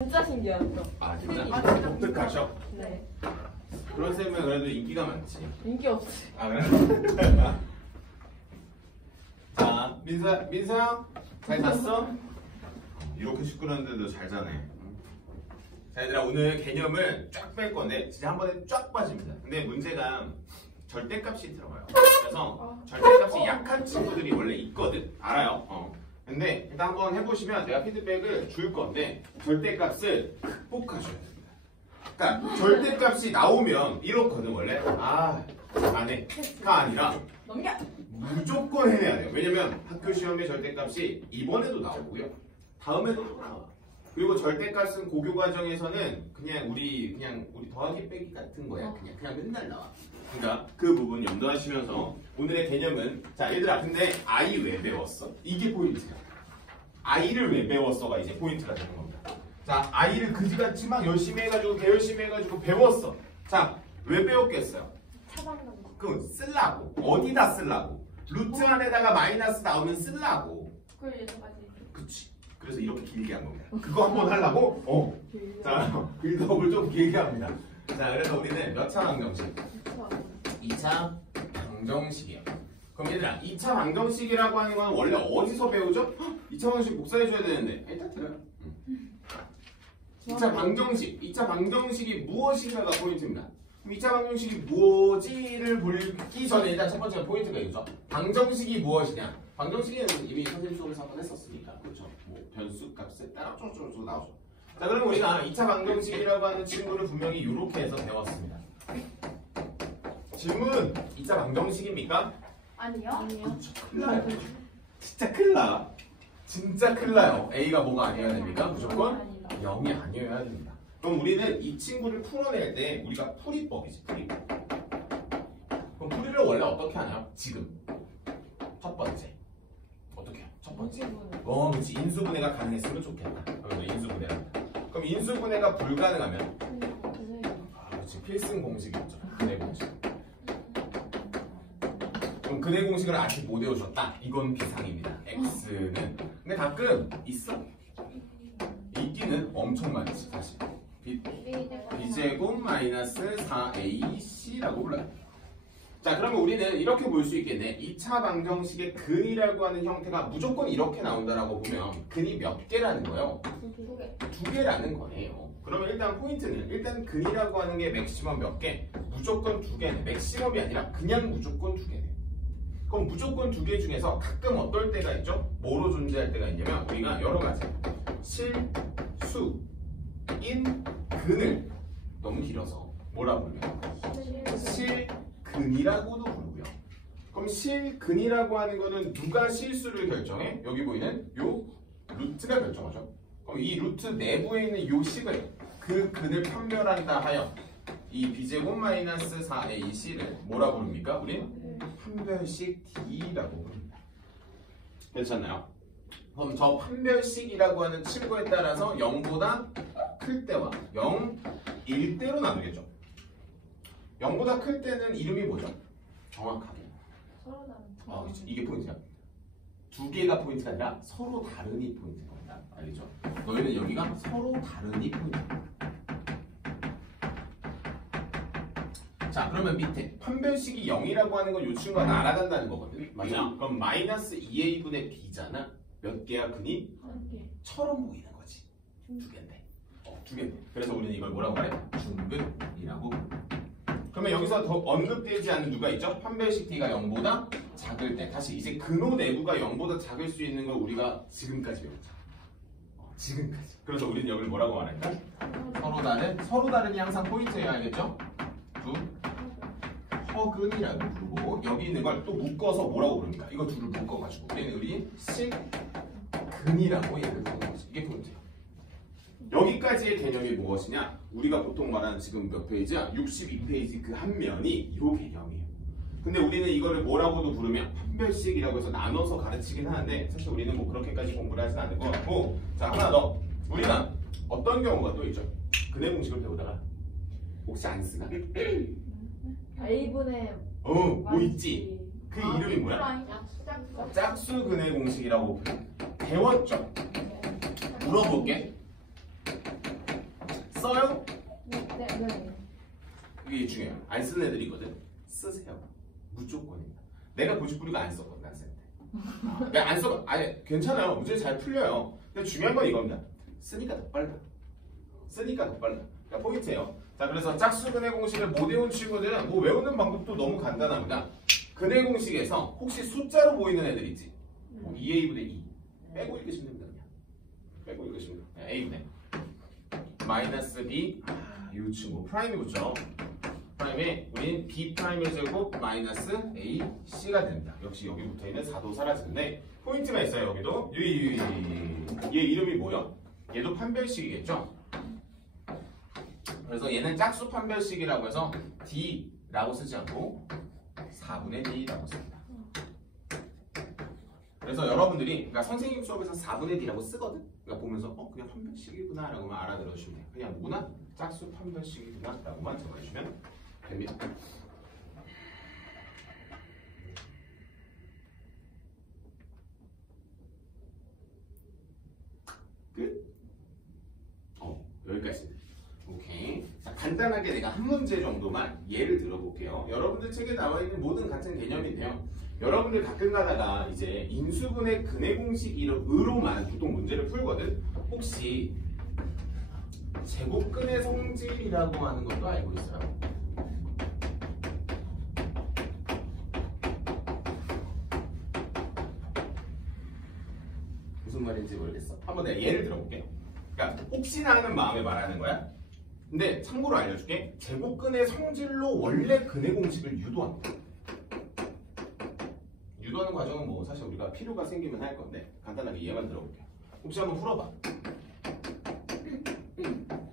진짜 신기하죠? 아 진짜? 진짜 독특하셔? 네. 그런 쌤은 그래도 인기가 많지. 인기 없지. 아 그래? 자 민서야 잘 잤어? 이렇게 시끄러운데도 잘 자네. 자 얘들아 오늘 개념을 쫙 뺄 건데 진짜 한 번에 쫙 빠집니다. 근데 문제가 절대값이 들어가요. 그래서 절대값이 약한 친구들이 원래 있거든. 알아요. 근데 일단 한번 해보시면 제가 피드백을 줄 건데 절대값을 극복하셔야 됩니다. 그러니까 절대값이 나오면 이렇거든 원래. 안 해. 가 아니라 넘겨. 무조건 해내야 돼요. 왜냐면 학교 시험의 절대값이 이번에도 나오고요. 다음에도 또 나와. 그리고 절대값은 고교 과정에서는 그냥 우리 더하기 빼기 같은 거야. 그냥 맨날 나와. 그러니까 그 부분 염두하시면서 오늘의 개념은 자 얘들아 근데 I 왜 배웠어? 이게 포인트야. I를 왜 배웠어가 이제 포인트가 되는 겁니다. 자 I를 그지같이 막 열심히 해가지고 개열심히 해가지고 배웠어. 자 왜 배웠겠어요? 그럼 쓰려고. 어디다 쓰려고? 루트 안에다가 마이너스 나오면 쓰려고. 그걸 예전까지. 그치. 그래서 이렇게 길게 한 겁니다. 그거 한번 하려고? 자, 빌드업을 좀 길게 합니다. 자, 그래서 우리는 몇 차 방정식? 2차 방정식이에요. 그럼 얘들아, 2차 방정식이라고 하는 건 원래 어디서 배우죠? 2차 방정식 복사해줘야 되는데. 일단 들어요. 2차 방정식. 2차 방정식이 무엇인가가 포인트입니다. 그럼 2차 방정식이 무엇이를 보기 전에 일단 첫 번째가 포인트가 있죠. 방정식이 무엇이냐? 방정식에는 이미 선생님 수업에서 한번 했었으니까. 그렇죠. 뭐 변수 값에 따라 쪼쪼쪼 나오죠. 자, 그럼 우리가 2차 방정식이라고 하는 친구를 분명히 이렇게 해서 배웠습니다. 질문! 2차 방정식입니까? 아니요. 그렇죠. 큰일 나요. 진짜 큰일 나. 진짜 큰일 나요. A가 뭐가 아니어야 됩니까? 무조건 0이 아니어야 됩니다. 그럼 우리는 이 친구를 풀어낼 때 우리가 풀이법이지. 풀이법. 그럼 풀이를 원래 어떻게 하냐? 지금 첫 번째 어떻게 해요? 첫 번째 그렇지. 인수분해가 가능했으면 좋겠다. 그럼 인수분해가 그럼 인수분해가 불가능하면 그렇지. 필승 공식이 있죠. 근해 공식. 그럼 근해 공식을 아직 못 외우셨다. 이건 비상입니다. X는 근데 가끔 있어. 있기는 엄청 많지 사실. b제곱 마이너스 4ac라고 불러요. 자 그러면 우리는 이렇게 볼 수 있겠네. 2차 방정식의 근이라고 하는 형태가 무조건 이렇게 나온다라고 보면 근이 몇 개라는 거예요? 두 개라는 거네요. 그러면 일단 포인트는 일단 근이라고 하는 게 맥시멈 몇 개? 무조건 두 개네. 맥시멈이 아니라 그냥 무조건 두 개네. 그럼 무조건 두 개 중에서 가끔 어떨 때가 있죠? 뭐로 존재할 때가 있냐면 우리가 여러 가지 실수 인 근을 너무 길어서 뭐라 부르면 실근이라고도 부르고요. 그럼 실근이라고 하는 거는 누가 실수를 결정해? 여기 보이는 요 루트가 결정하죠. 그럼 이 루트 내부에 있는 요 식을 그 근을 판별한다 하여 이 b제곱 마이너스 4ac를 뭐라 부릅니까? 우린 판별식 d라고 부릅니다. 괜찮나요? 그럼 저 판별식이라고 하는 친구에 따라서 0보다 클 때와 0일 때로 나누겠죠. 0보다 클 때는 이름이 뭐죠? 정확하게. 서로 다른. 그렇지. 이게 포인트야. 두 개가 포인트가 아니라 서로 다른이 포인트입니다. 알겠죠? 너희는 여기가 서로 다른이 포인트입니다. 자 그러면 밑에 판별식이 0이라고 하는 건 이 친구가 날아간다는 거거든. 맞아? 그럼 마이너스 2a분의 b잖아. 몇 개야 근이? 한 개. 처럼 보이는 거지. 두 개인데. 두 개인데. 그래서 우리는 이걸 뭐라고 말해? 중근이라고. 그러면 여기서 더 언급되지 않는 누가 있죠? 판별식 d가 0보다 작을 때. 다시 이제 근호 내부가 0보다 작을 수 있는 걸 우리가 지금까지 배웠자. 지금까지. 그래서 우리는 여기를 뭐라고 말할까? 서로 다른. 서로 다른이 항상 포인트여야 알겠죠? 허근이라고 부르고 여기 있는 걸 또 묶어서 뭐라고 부릅니까? 이거 둘을 묶어가지고 우리 실근이라고 얘를 부르는 거지. 이게 포인트예요. 여기까지의 개념이 무엇이냐? 우리가 보통 말하는 지금 몇 페이지야? 62페이지 그 한 면이 이 개념이에요. 근데 우리는 이거를 뭐라고도 부르면 판별식이라고 해서 나눠서 가르치긴 하는데 사실 우리는 뭐 그렇게까지 공부를 하진 않을 것 같고. 자 하나 더. 우리가 어떤 경우가 또 있죠? 근해 공식을 배우다가 혹시 안 쓰나? A분의 뭐 있지? 그 이름이 뭐야? 짝수 근해 공식이라고 배웠죠? 물어볼게. 써요? 네. 이게 중요해요. 안 쓰는 애들이거든. 쓰세요. 무조건입니다. 내가 99리가 안 썼거든, 난 쌤. 내가 안 써. 아니, 괜찮아요. 문제 잘 풀려요. 근데 중요한 건 이겁니다. 쓰니까 더 빨라. 쓰니까 더 빨라. 그러니까 포인트예요. 자, 그래서 짝수 근해 공식을 못 외운 친구들은 뭐 외우는 방법도 너무 간단합니다. 근해 공식에서 혹시 숫자로 보이는 애들 있지? 뭐 2a분의 2 빼고 읽으시면 됩니다. 그냥 빼고 읽으시면 돼요. a분의 마이너스 b 이 친구 프라임이 붙죠. 프라임에 우린 b 프라임의 제곱 마이너스 a c가 됩니다. 역시 여기 붙어있는 4도 사라지는데 포인트가 있어요. 여기도 얘 이름이 뭐야? 얘도 판별식이겠죠? 그래서 얘는 짝수 판별식이라고 해서 d라고 쓰지 않고 4분의 d라고 씁니다. 그래서 여러분들이 그러니까 선생님 수업에서 4분의 d라고 쓰거든. 그러니까 보면서 그냥 판별식이구나 라고만 알아들어주시면 돼요. 그냥 뭐구나? 짝수 판별식이구나 라고만 적어주시면 됩니다. 끝? 여기까지. 오케이. 자, 간단하게 내가 한 문제 정도만 예를 들어볼게요. 여러분들 책에 나와 있는 모든 같은 개념인데요. 여러분들 가끔 가다가 이제 인수분해 근해 공식으로만 보통 문제를 풀거든. 혹시 제곱근의 성질이라고 하는 것도 알고 있어요? 무슨 말인지 모르겠어. 한번 내가 예를 들어볼게. 그러니까 혹시나 하는 마음에 말하는 거야. 근데 참고로 알려줄게. 제곱근의 성질로 원래 근해 공식을 유도합니다. 유도하는 과정은 뭐 사실 우리가 필요가 생기면 할 건데 간단하게 얘만 들어볼게요. 혹시 한번 풀어봐.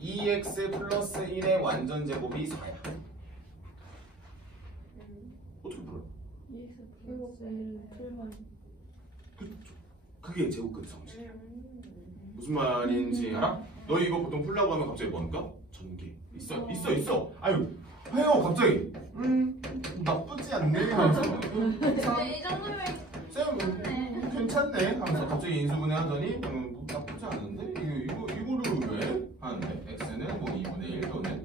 2x 플러스 1의 완전 제곱이 4야. 어떻게 풀어? 2x 플러스 1을 풀면 그게 제곱근의 성질. 무슨 말인지 알아? 너 이거 보통 풀라고 하면 갑자기 뭔가? 전개. 있어. 아유, 해요 갑자기. 나쁘지 않네 하면서. 이 정도면 쌤 괜찮네 하면서 갑자기 인수분해 하더니 나쁘지 않은데? 이거를 왜? 하는데 x는 뭐 2분의 1 또는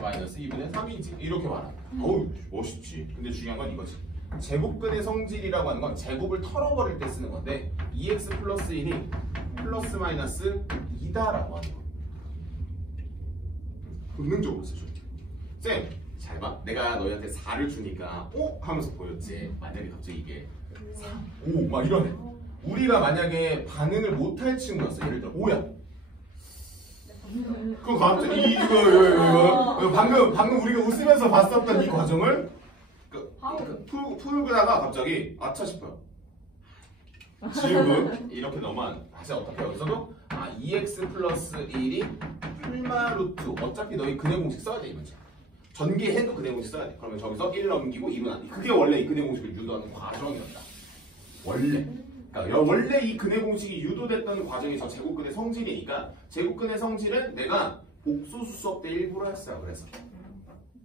마이너스 2분의 3이지 이렇게 말한다. 어우 멋있지. 근데 중요한 건 이거지. 제곱근의 성질이라고 하는 건 제곱을 털어버릴 때 쓰는 건데 2x 플러스 1이 플러스 마이너스 2다라고 하는 거. 본능적으로 쓰죠. 쌤, 잘 봐. 내가 너희한테 4를 주니까 하면서 보였지. 만약에 갑자기 이게 3, 5 막 이러네. 우리가 만약에 반응을 못할 친구였어. 예를 들어 5야. 그럼 갑자기 이거 방금 우리가 웃으면서 봤었던 이 과정을 풀다가 갑자기 아차 싶어요. 지금 이렇게 너만 다시 어떻게 여기서도 2x 플러스 1이 풀마 루트 어차피 너희 근해 공식 써야 돼 이거지. 전개해도 근해 공식 써야 돼. 그러면 저기서 1 넘기고 2분 안 돼. 그게 원래 이 근해 공식을 유도하는 과정이었다. 그러니까 원래 이 근해 공식이 유도됐던 과정이 저 제곱근의 성질이니까 제곱근의 성질은 내가 복소수 수업 때 일부러 했어요. 그래서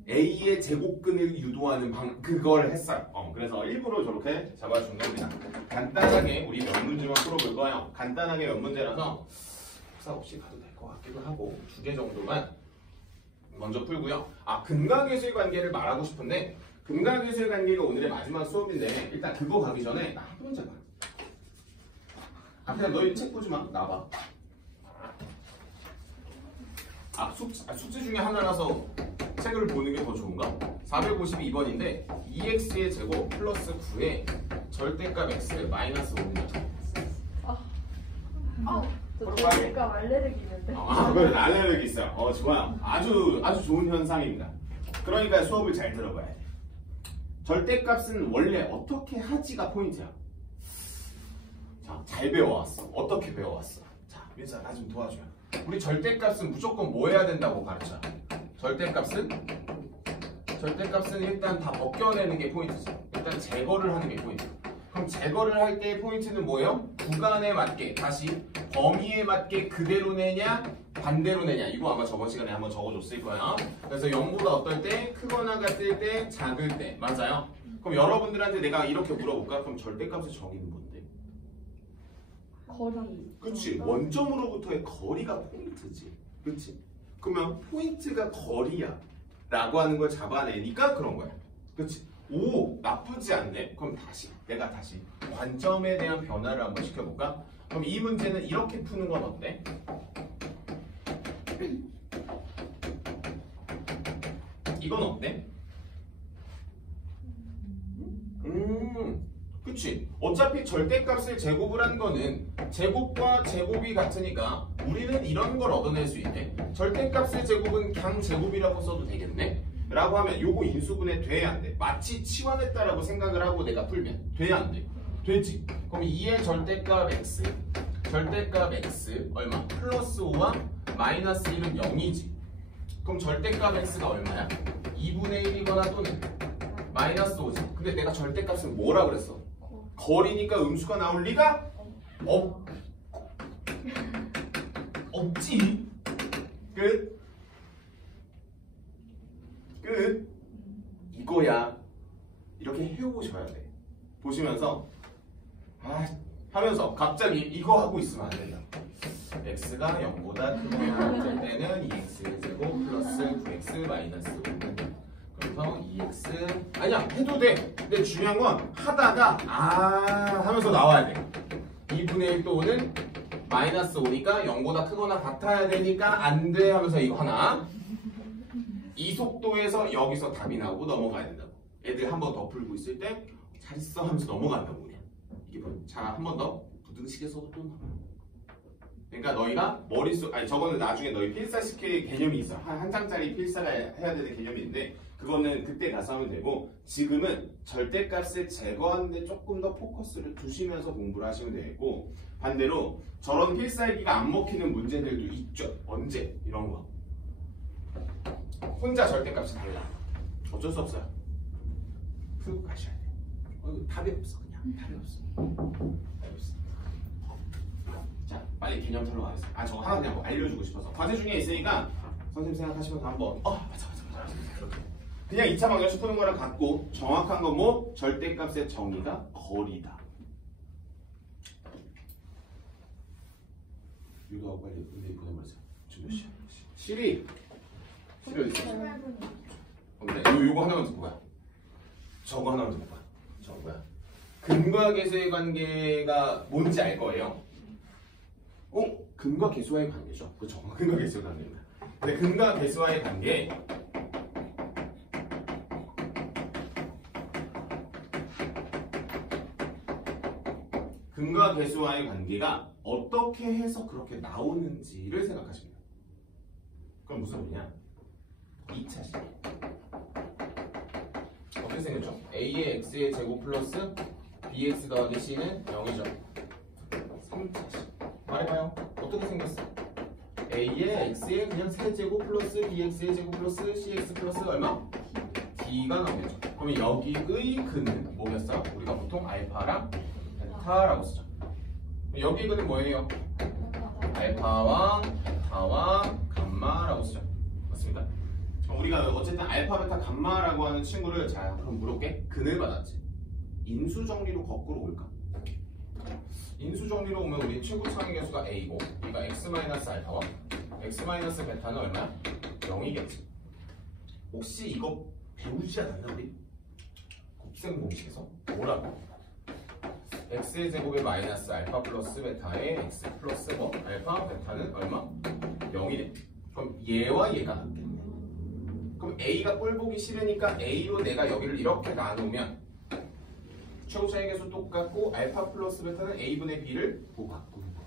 A의 제곱근을 유도하는 그걸 했어요. 그래서 일부러 저렇게 잡아준 겁니다. 간단하게 우리 몇 문제만 풀어볼 거예요. 간단하게 몇 문제라서 복사 없이 가도 될 것 같기도 하고 2개 정도만 먼저 풀고요. 근각예술 관계를 말하고 싶은데 근각예술 관계가 오늘의 마지막 수업인데 일단 그거 가기 전에 나 한 문제 봐. 그냥 너희 책 보지 마. 나봐. 숙제 중에 하나라서 책을 보는 게 더 좋은가? 452번인데 2x의 제곱 플러스 9의 절대값 x 마이너스 5입니다. 저 절대값 알레르기 있는데. 그래 알레르기 있어요. 좋아요. 아주 좋은 현상입니다. 그러니까 수업을 잘 들어봐야 돼. 절대값은 원래 어떻게 하지가 포인트야. 자, 잘 배워왔어. 어떻게 배워왔어? 자, 민수야 나 좀 도와줘요. 우리 절대값은 무조건 뭐 해야 된다고 가르쳐? 절대값은 일단 다 벗겨내는 게 포인트죠. 일단 제거를 하는 게 포인트. 그럼 제거를 할 때의 포인트는 뭐예요? 구간에 맞게 다시 범위에 맞게 그대로 내냐 반대로 내냐. 이거 아마 저번 시간에 한번 적어줬을 거야. 그래서 0보다 어떨 때 크거나 같을 때 작을 때 맞아요? 그럼 여러분들한테 내가 이렇게 물어볼까? 그럼 절대값의 정의는 뭔데? 거리. 그치? 원점으로부터의 거리가 포인트지. 그치? 그러면 포인트가 거리야 라고 하는 걸 잡아내니까 그런 거야. 그치? 오, 나쁘지 않네. 그럼 내가 다시 관점에 대한 변화를 한번 시켜볼까? 그럼 이 문제는 이렇게 푸는 건 어때? 이건 어때? 그치? 어차피 절대값을 제곱을 한 거는 제곱과 제곱이 같으니까 우리는 이런 걸 얻어낼 수 있네. 절대값의 제곱은 그냥 제곱이라고 써도 되겠네? 라고 하면 요거 인수분해 돼? 안 돼? 마치 치환했다라고 생각을 하고 내가 풀면 돼? 안 돼? 되지? 그럼 2의 절대값 x 얼마? 플러스 5와 마이너스 1은 0이지. 그럼 절대값 x가 얼마야? 2분의 1이거나 또는 마이너스 5지. 근데 내가 절대값은 뭐라 그랬어? 거리니까 음수가 나올 리가 없지. 끝. 이거야. 이렇게 해오셔야 돼. 보시면서 하면서 갑자기 이거 하고 있으면 안 된다. x가 0보다 크거나 같을 때는 2x의 제곱 플러스 9x 마이너스 5는 그래서 2x 아니야 해도 돼. 근데 중요한 건 하다가 하면서 나와야 돼. 2분의 1 또 5는 마이너스 5니까 0보다 크거나 같아야 되니까 안 돼 하면서 이거 하나. 이 속도에서 여기서 답이 나오고 넘어가야 된다고. 애들 한 번 더 풀고 있을 때 잘했어 하면서 넘어간다고 그냥. 이게 뭐야? 자, 한 번 더 부등식에서도 또 나와. 그러니까 너희가 머릿속 저거는 나중에 너희 필사시킬 개념이 있어. 한 장짜리 필사가 해야 되는 개념이 있는데 그거는 그때 가서 하면 되고 지금은 절대값을 제거하는 데 조금 더 포커스를 두시면서 공부를 하시면 되겠고 반대로 저런 필살기가 안 먹히는 문제들도 있죠. 언제? 이런 거. 혼자 절대값이 달라. 어쩔 수 없어요. 풀고 가셔야 돼요. 답이 없어 그냥. 답이 없어. 자, 빨리 개념 털러 가겠습니다. 저거 하나 그냥 알려주고 싶어서. 과제 중에 있으니까 선생님 생각하시면서 한번 맞아. 이렇게. 그냥 2차 방정식 푸는 거랑 같고 정확한 건 뭐? 절대값의 정의가 거리다. 유도하고 빨리 은혜 보내버리세요. 지금 몇 시야? 시리 어디 있어? 그래, 요거 하나만 듣고 가. 저거 하나만 듣고 가. 저거 뭐야? 근과 계수의 관계가 뭔지 알 거예요. 근과 계수와의 관계죠. 그렇죠. 근과 계수의 관계입니다. 근데 근과 계수와의 관계 근과 계수와의 관계가 어떻게 해서 그렇게 나오는지를 생각하시면 돼요. 그럼 무슨 소리냐? 2차식 어떻게 생겼죠? a의 x의 제곱 플러스 bx 더하기 c는 0이죠. 3차식 말해봐요. 어떻게 생겼어? a의 x의 그냥 세제곱 플러스 bx의 제곱 플러스 cx 플러스 얼마? d가 나오겠죠. 그러면 여기의 근은 뭐겠어? 우리가 보통 알파랑 베타라고 쓰죠. 여기 근은 뭐예요? 알파와 베타와 감마라고 쓰죠. 맞습니까? 우리가 어쨌든 알파, 베타, 감마라고 하는 친구를 자 그럼 물어볼게. 근을 받았지. 인수 정리로 거꾸로 올까? 인수 정리로 오면 우리 최고차항의 개수가 a고 얘가 x-알파와 x-베타는 얼마야? 0이겠지. 혹시 이거 배우지 않았나 우리? 곱셈 공식에서 뭐라고? x의 제곱에 마이너스 알파 플러스 베타의 x 플러스 알파 베타는 얼마? 0이네. 그럼 얘와 얘가 같겠네. 그럼 a가 꼴 보기 싫으니까 a로 내가 여기를 이렇게 나누면 최고차의 개수 똑같고 알파 플러스 베타는 a분의 b를 바꾸는 거.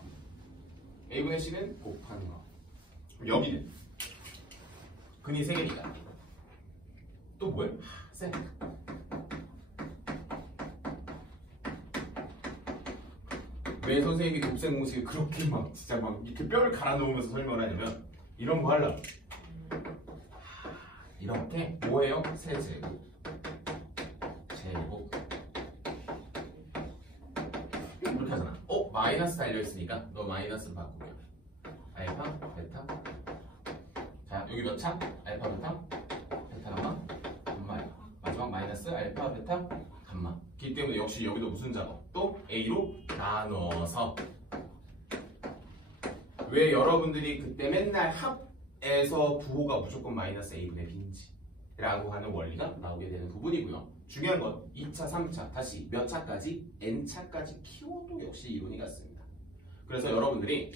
a분의 c는 곱하는 거. 그럼 여기는 근이 3개니까 또 뭐예요? 쌤. 왜 선생님이 곱셈 공식을 그렇게 막 진짜 막 이렇게 뼈를 갈아 넣으면서 설명을 하냐면 이런 거 하려고. 이렇게 뭐예요? 세제곱 제곱 이렇게 하잖아. 마이너스 달려있으니까 너 마이너스 바꾸면 알파, 베타. 자 여기 몇 차? 알파, 베타, 베타, 감마, 감마, 알파. 마지막 마이너스 알파, 베타, 감마. 기 때문에 역시 여기도 무슨 작업? 또 A로 나눠서 왜 여러분들이 그때 맨날 합에서 부호가 무조건 마이너스 a분의 b인지 라고 하는 원리가 나오게 되는 부분이고요. 중요한 건 2차, 3차, 다시 몇 차까지? n차까지 키워도 역시 이론이 같습니다. 그래서 여러분들이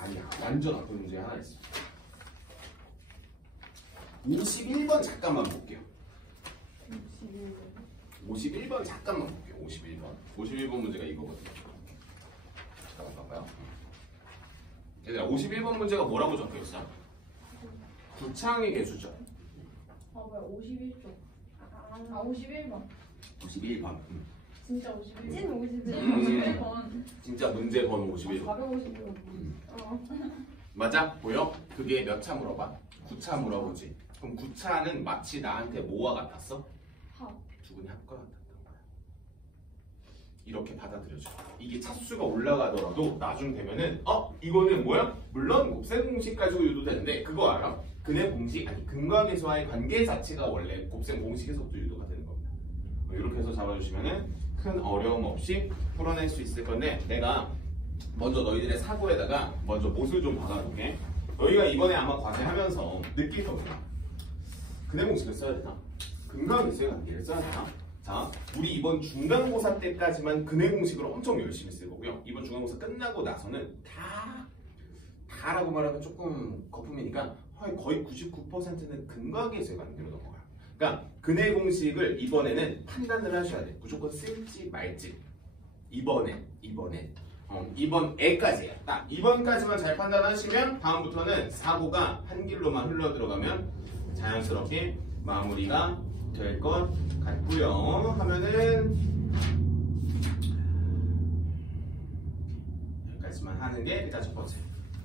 아니야, 완전 어떤 문제 하나 있어. 51번 잠깐만 볼게요. 51번 잠깐만 볼게요. 51번 문제가 이거거든요. 잠깐만 봐봐요. 얘들아, 51번 문제가 뭐라고 적혀있어? 구창의 개수죠. 뭐야 51쪽. 51번. 51번. 진짜 51번. 찐 51. 51번. 진짜 문제 번호 51번. 451번. 맞아? 보여? 그게 몇 차 물어봐? 9차 물어보지. 그럼 9차는 마치 나한테 뭐와 같았어? 합. 두근이 합과 같았던 거야. 이렇게 받아들여줘. 이게 차수가 올라가더라도 나중 되면은 이거는 뭐야? 물론 곱셈 공식 가지고 유도되는데 그거 알아? 근의 공식 아니 근과계수와의 관계 자체가 원래 곱셈 공식에서부터 유도가 되는 겁니다. 이렇게 해서 잡아주시면은 큰 어려움 없이 풀어낼 수 있을 건데 내가 먼저 너희들의 사고에다가 먼저 못을 좀 박아놓게. 너희가 이번에 아마 과제하면서 느낄 겁니다. 근의 공식을 써야 되나? 근과계수의 관계를 써야 되나? 자, 우리 이번 중간고사 때까지만 근의 공식을 엄청 열심히 쓸 거고요. 이번 중간고사 끝나고 나서는 다라고 말하면 조금 거품이니까 거의 99%는 근과계수의 관계로 넘어가요. 그러니까 근의 공식을 이번에는 판단을 하셔야 돼. 무조건 쓸지 말지. 이번엔 이번 애까지야. 딱 이번까지만 잘 판단하시면 다음부터는 사고가 한 길로만 흘러 들어가면 자연스럽게 마무리가 될 것 같고요. 하면은 여기까지만 하는 게 일단 첫 번째.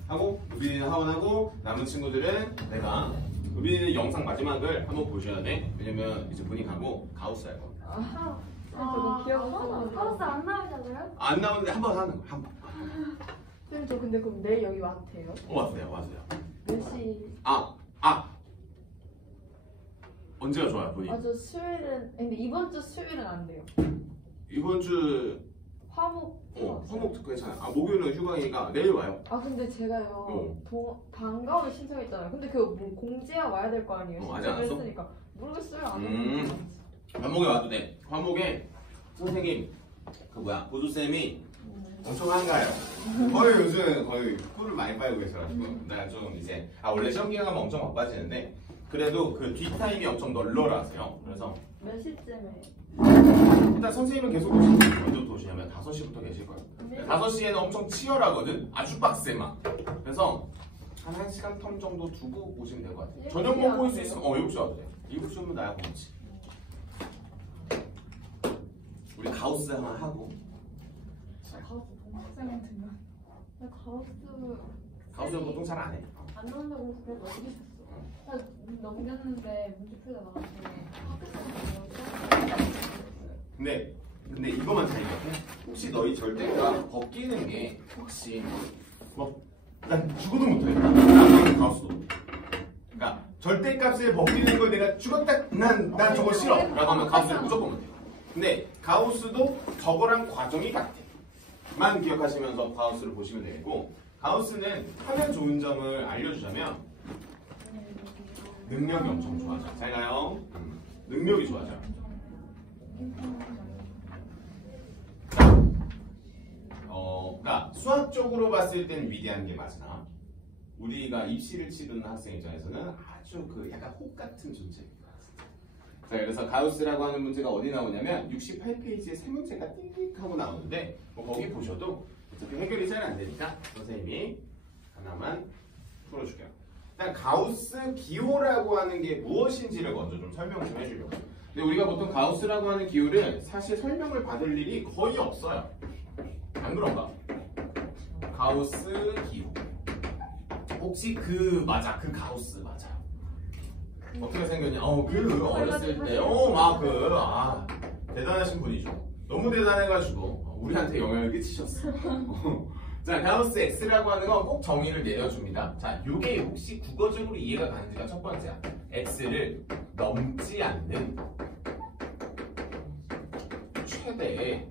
하고 우빈이는 하원하고 남은 친구들은 내가 우빈이는 영상 마지막을 한번 보셔야 돼. 왜냐면 이제 분이 가고 가우스 할 겁니다. 저거 귀여워. 하우스 안 나오잖아요? 안 나오는데 한 번 하는 거. 한 번. 선생님 저 근데 그럼 내일 여기 와도 돼요? 왔어요. 몇 시? 언제가 좋아요, 분이? 저 수요일은 근데 이번 주 수요일은 안 돼요. 이번 주 화목. 화목 듣고 괜찮아요. 목요일은 휴강이니까 내일 와요. 근데 제가요 방과후에 신청했잖아요. 근데 그 뭐 공지야 와야 될 거 아니에요? 아직 안 왔어? 했으니까 모르겠어요. 안 왔어요. 화목에 와도 돼. 화목에 선생님 보조쌤이 엄청 한가해요. 거의 요즘 거의 꿀을 많이 빨고 계셔가지고 내가 좀 이제 원래 시험 기간하면 엄청 바빠지는데 그래도 그 뒷타임이 엄청 널널하세요. 그래서 몇 시쯤에? 일단 선생님은 계속 오시고 언제부터 오시냐면 5시부터 계실 거예요. 5시에는 엄청 치열하거든. 아주 빡세 막. 그래서 한 1시간 텀 정도 두고 오시면 될 것 같아요. 저녁 먹고 올 수 있으면 7시 와도 돼. 7시 오면 나야 고맙지. 우리 가우스 하나 하고. 가우스 동학생한테는 가우스는 보통 잘 안 해. 안 나온다고 그래도 어떻게 했어? 넘겼는데 문제표가 나왔는데 근데 이거만 잘 기억해. 혹시 너희 절대가 벗기는 게 혹시 난 죽어도 못하겠다. 나는 가우스도. 그러니까 절대값을 벗기는 걸 내가 죽었다. 난 저거 싫어. 라고 하면 가우스를 무조건 못해. 근데 가우스도 저거랑 과정이 같아. 만 기억하시면서 가우스를 보시면 되고 가우스는 하면 좋은 점을 알려주자면 능력이 엄청 좋아져. 잘 가요. 능력이 좋아져요. 그러니까 수학적으로 봤을 때는 위대한 게 맞으나 우리가 입시를 치르는 학생 입장에서는 아주 약간 혹 같은 존재입니다. 자, 그래서 가우스라고 하는 문제가 어디 나오냐면 68페이지에 세 문제가 띡띡 하고 나오는데 거기 보셔도 어차피 해결이 잘 안 되니까 선생님이 하나만 풀어줄게요. 일단 가우스 기호라고 하는 게 무엇인지를 먼저 좀 설명 좀 해주려고. 근데 우리가 보통 가우스라고 하는 기호를 사실 설명을 받을 일이 거의 없어요. 안 그런가? 가우스 기호. 혹시 그 가우스 맞아요. 어떻게 생겼냐? 어렸을 때, 대단하신 분이죠. 너무 대단해가지고 우리한테 영향을 끼치셨어. 자, 가우스 X라고 하는 건 꼭 정의를 내려줍니다. 자, 요게 혹시 국어적으로 이해가 가는지가 첫 번째야. X를 넘지 않는 최대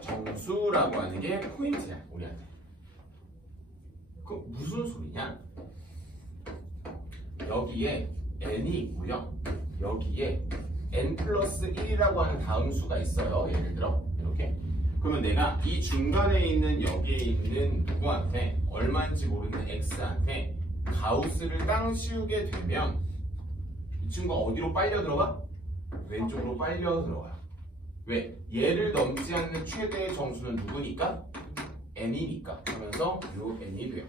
정수라고 하는 게 포인트야 우리한테. 그 무슨 소리냐? 여기에 n이 있고요. 여기에 n 플러스 1이라고 하는 다음수가 있어요. 예를 들어 이렇게. 그러면 내가 이 중간에 있는 여기에 있는 누구한테 얼마인지 모르는 x한테 가우스를 땅 씌우게 되면 이 친구가 어디로 빨려 들어가? 왼쪽으로 빨려 들어가요. 왜? 얘를 넘지 않는 최대의 정수는 누구니까? n이니까 하면서 요 n이 돼요.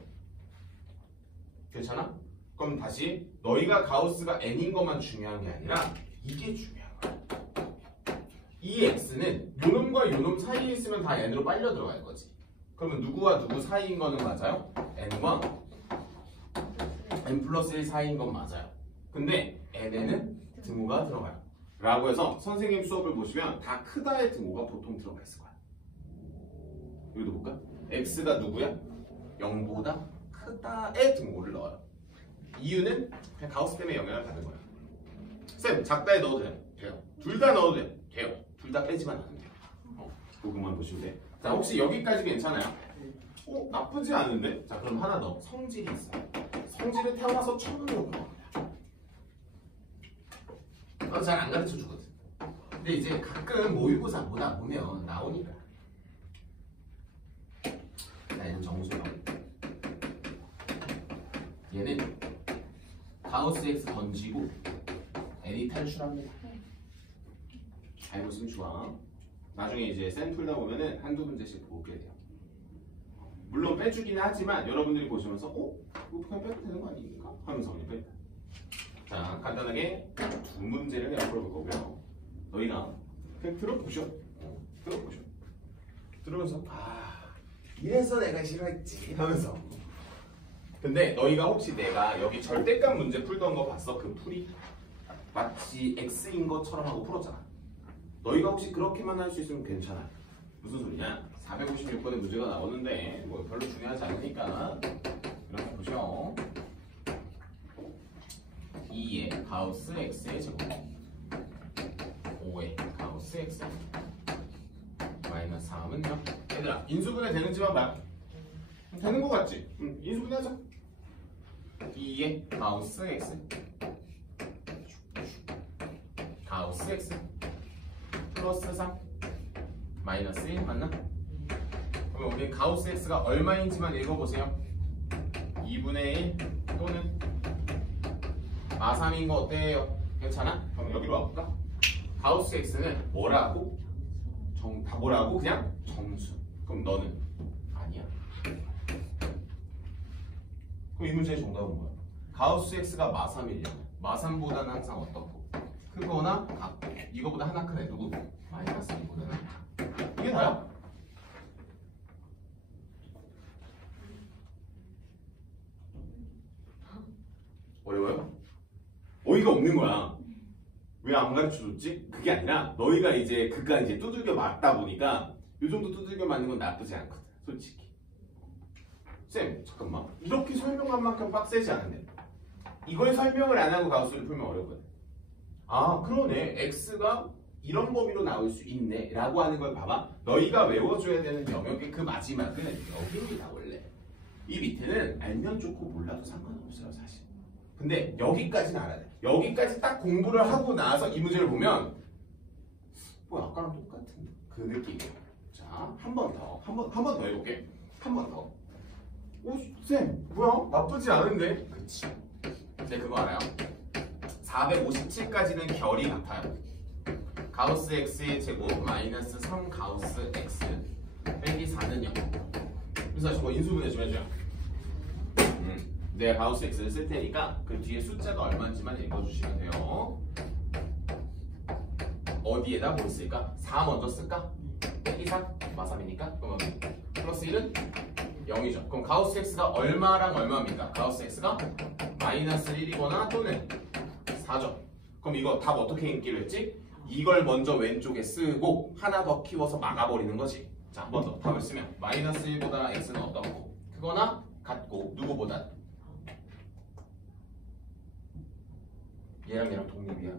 괜찮아? 그럼 다시 너희가 가우스가 n인 것만 중요한 게 아니라 이게 중요한 거야. 이 x는 요놈과 요놈 사이에 있으면 다 n으로 빨려 들어갈 거지. 그러면 누구와 누구 사이인 거는 맞아요? n과 n 플러스 1 사이인 건 맞아요. 근데 n에는 등호가 들어가요. 라고 해서 선생님 수업을 보시면 다 크다의 등호가 보통 들어가 있을 거야. 여기도 볼까? x가 누구야? 0보다 크다의 등호를 넣어요. 이유는 그냥 가우스 때문에 영향을 받은 거야. 쌤, 작다에 넣어도 돼요. 둘 다 넣어도 돼요. 둘 다 빼지만 않으면 돼요. 그것만 보시면 돼. 자, 혹시 여기까지 괜찮아요? 나쁘지 않은데? 자, 그럼 하나 더. 성질이 있어요. 성질은 태어나서 처음으로 배웁니다. 잘 안 가르쳐 주거든. 근데 이제 가끔 모의고사 보다 보면 나오니까. 자, 얘는 정수형. 얘는 가우스 x 던지고 n이 탈출합니다. 잘 보시면 좋아. 나중에 이제 쌤 풀다 보면은 한두 문제씩 보게 돼요. 물론 빼주긴 하지만 여러분들이 보시면서 이거 그냥 빼도 되는 거 아닙니까? 하면서 그냥 뺀다. 자, 간단하게 두 문제를 내가 풀어볼 거고요. 너희가 그냥 들어보셔. 들어보셔. 들으면서 이래서 내가 싫어했지 하면서. 근데 너희가 혹시 내가 여기 절대값 문제 풀던 거 봤어? 그 풀이? 마치 x인 것처럼 하고 풀었잖아. 너희가 혹시 그렇게만 할 수 있으면 괜찮아. 무슨 소리냐? 456번의 문제가 나오는데 뭐 별로 중요하지 않으니까 이렇게 보셔. 2의 가우스 x의 제곱 5의 가우스 x 마이너스 3은요? 얘들아 인수분해 되는지만 봐. 되는 거 같지? 인수분해 하자. 2의 가우스 x 가우스 x 플러스 3 마이너스 1 맞나? 그러면 우리 가우스 x가 얼마인지만 읽어보세요. 2분의 1 또는 마3인 거 어때요? 괜찮아? 그럼 여기로 와볼까? 가우스 x는 뭐라고? 다 뭐라고? 그냥 정수. 그럼 너는? 아니야. 그럼 이 문제의 정답은 뭐야? 가우스 x가 마3이려면 마3보다는 항상 어떻고? 크거나 같고. 이거보다 하나 크네. 누구? 마이너스 2보다는. 이게 다야? 어려워요? 어이가 없는 거야. 왜 안 가르쳐줬지? 그게 아니라 너희가 이제 그까 이제 두들겨 맞다 보니까 요 정도 두들겨 맞는 건 나쁘지 않거든. 솔직히. 쌤, 잠깐만. 이렇게 설명한 만큼 빡세지 않은데. 이걸 설명을 안 하고 가우스를 풀면 어렵거든. 그러네. x가 이런 범위로 나올 수 있네 라고 하는 걸 봐봐. 너희가 외워줘야 되는 영역의 그 마지막은 여기입니다. 원래 이 밑에는 알면 좋고 몰라도 상관없어요 사실. 근데 여기까지는 알아야 돼. 여기까지 딱 공부를 하고 나서 이 문제를 보면 아까랑 똑같은 그 느낌이에요. 자, 한 번 더 해볼게. 한 번 더. 쌤, 뭐야? 나쁘지 않은데? 그치. 근데 그거 알아요? 457까지는 결이 같아요. 가우스 x의 제곱 마이너스 3 가우스 x 빼기 4는 0. 그래서 저거 인수분해 좀 해줘요. 내가 가우스 x를 쓸 테니까 그 뒤에 숫자가 얼마인지만 읽어주시면 돼요. 어디에다 뭘 쓸까? 4 먼저 쓸까? 빼기 4? 마3이니까 그러면 플러스 1은 0이죠. 그럼 가우스 x가 얼마랑 얼마입니까? 가우스 x가 마이너스 1이거나 또는 4죠. 그럼 이거 답 어떻게 읽기로 했지? 이걸 먼저 왼쪽에 쓰고 하나 더 키워서 막아버리는 거지. 자, 한 번 더 답을 쓰면 마이너스 1보다 x는 어떻고? 크거나 같고 누구보다? 얘랑 얘랑 독립이야.